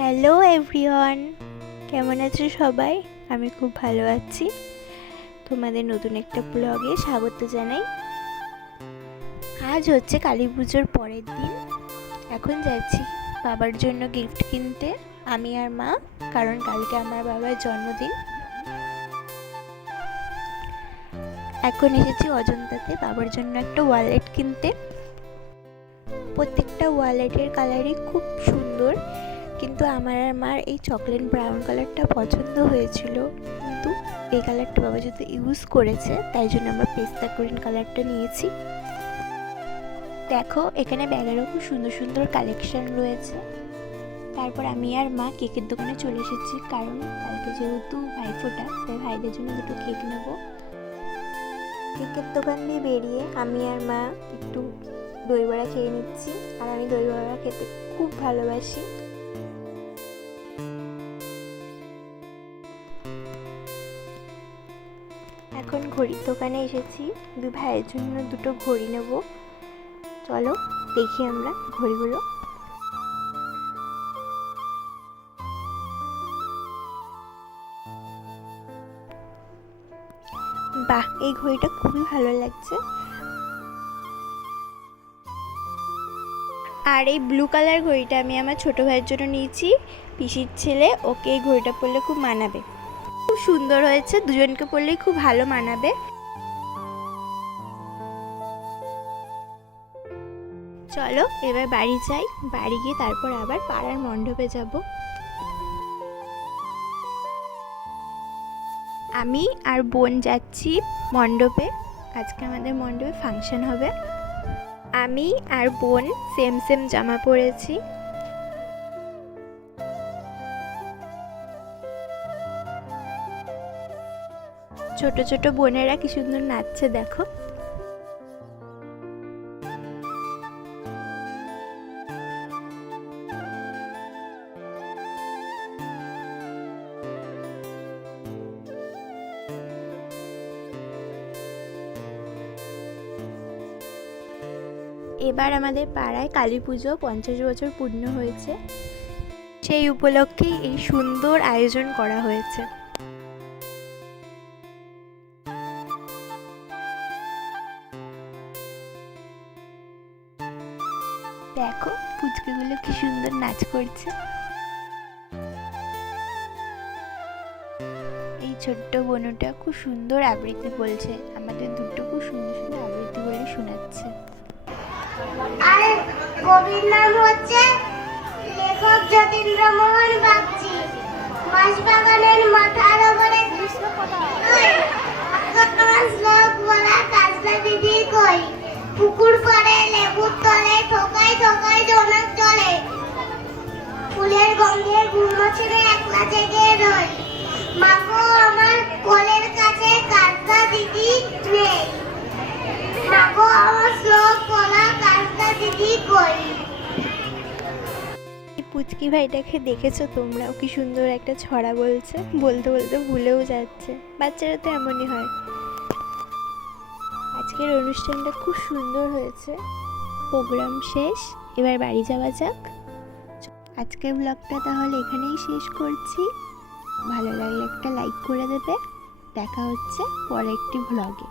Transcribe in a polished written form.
Hello everyone, কেমন আছো সবাই? আমি খুব ভালো আছি। তোমাদের নতুন একটা ব্লগে স্বাগত জানাই। আজ হচ্ছে কালী পুজোর পরের দিন। এখন যাচ্ছি বাবার জন্য গিফট কিনতে, আমি আর মা, কারণ কালকে আমার বাবার জন্মদিন। এখন এসেছি অজন্তাতে বাবার জন্য একটা ওয়ালেট কিনতে। প্রত্যেকটা ওয়ালেটের কালারই খুব সুন্দর, কিন্তু আমার আর মার এই চকলেট ব্রাউন কালারটা পছন্দ হয়েছিল, কিন্তু এই কালারটা বাবা যেহেতু ইউজ করেছে তাই জন্য আমরা পেস্তা গ্রিন কালারটা নিয়েছি। দেখো এখানে ব্যাগেরও খুব সুন্দর সুন্দর কালেকশন রয়েছে। তারপর আমি আর মা কেকের দোকানে চলে এসেছি, কারণ কালকে যেহেতু ভাইফোঁটা তাই ভাইদের জন্য দুটো কেক নেব। কেকের দোকান দিয়ে বেরিয়ে আমি আর মা একটু দই বড়া খেয়ে নিচ্ছি, আর আমি দই বড়া খেতে খুব ভালোবাসি। এখন ঘড়ির দোকানে এসেছি, দুই ভাইয়ের জন্য দুটো ঘড়ি নেব। চলো দেখি আমরা ঘড়িগুলো। বাহ, এই ঘড়িটা খুবই ভালো লাগছে। আর এই ব্লু কালার ঘড়িটা আমি আমার ছোট ভাইয়ের জন্য নিয়েছি, পিসির ছেলে, ওকে এই ঘড়িটা পরলে খুব মানাবে। খুব সুন্দর হয়েছে, দুজনকে পরলেই খুব ভালো মানাবে। চলো এবার বাড়ি যাই, বাড়ি গিয়ে তারপর আবার পাড়ার মণ্ডপে যাব। আমি আর বোন যাচ্ছি মণ্ডপে, আজকে আমাদের মণ্ডপে ফাংশন হবে। আমি আর বোন সেম সেম জামা পরেছি। ছোট ছোট বোনেরা কি সুন্দর নাচছে দেখো। এবার আমাদের পাড়ায় কালী পুজো 50 বছর পূর্ণ হয়েছে, সেই উপলক্ষে এই সুন্দর আয়োজন করা হয়েছে। দেখো পুচকেগুলো কি সুন্দর নাচ করছে। এই ছোট্ট বোনটা খুব সুন্দর আবৃত্তি বলছে, আমাদের দুটো খুব সুন্দর সুন্দর আবৃত্তি বলে শোনাচ্ছে। আর কবির নাম হচ্ছে লেখক যতীন্দ্রমোহন বাগচি। বাঁশবাগানের মাথার উপরে শ্লোক বলা কাজলা দিদি কই, পুকুর পাড়ে লেবুর তলে ঠোকাই ঠোকাই জোনাক চলে, ফুলের গন্ধে ঘুম ছেড়ে একলা জেগে রই, মাগো আমার কোলের কাছে কাজলা দিদি নেই, মাগো আমার শ্লোক বলা কাজলা দিদি কই। পুচকি ভাইটাকে দেখেছো তোমরাও, কি সুন্দর একটা ছড়া বলছে, বলতে বলতে ভুলেও যাচ্ছে। বাচ্চারা তো এমনই হয়। আজকের অনুষ্ঠানটা খুব সুন্দর হয়েছে। প্রোগ্রাম শেষ, এবার বাড়ি যাওয়া যাক। আজকের ব্লগটা তাহলে এখানেই শেষ করছি। ভালো লাগলে একটা লাইক করে দেবে। দেখা হচ্ছে পরের একটি ব্লগে।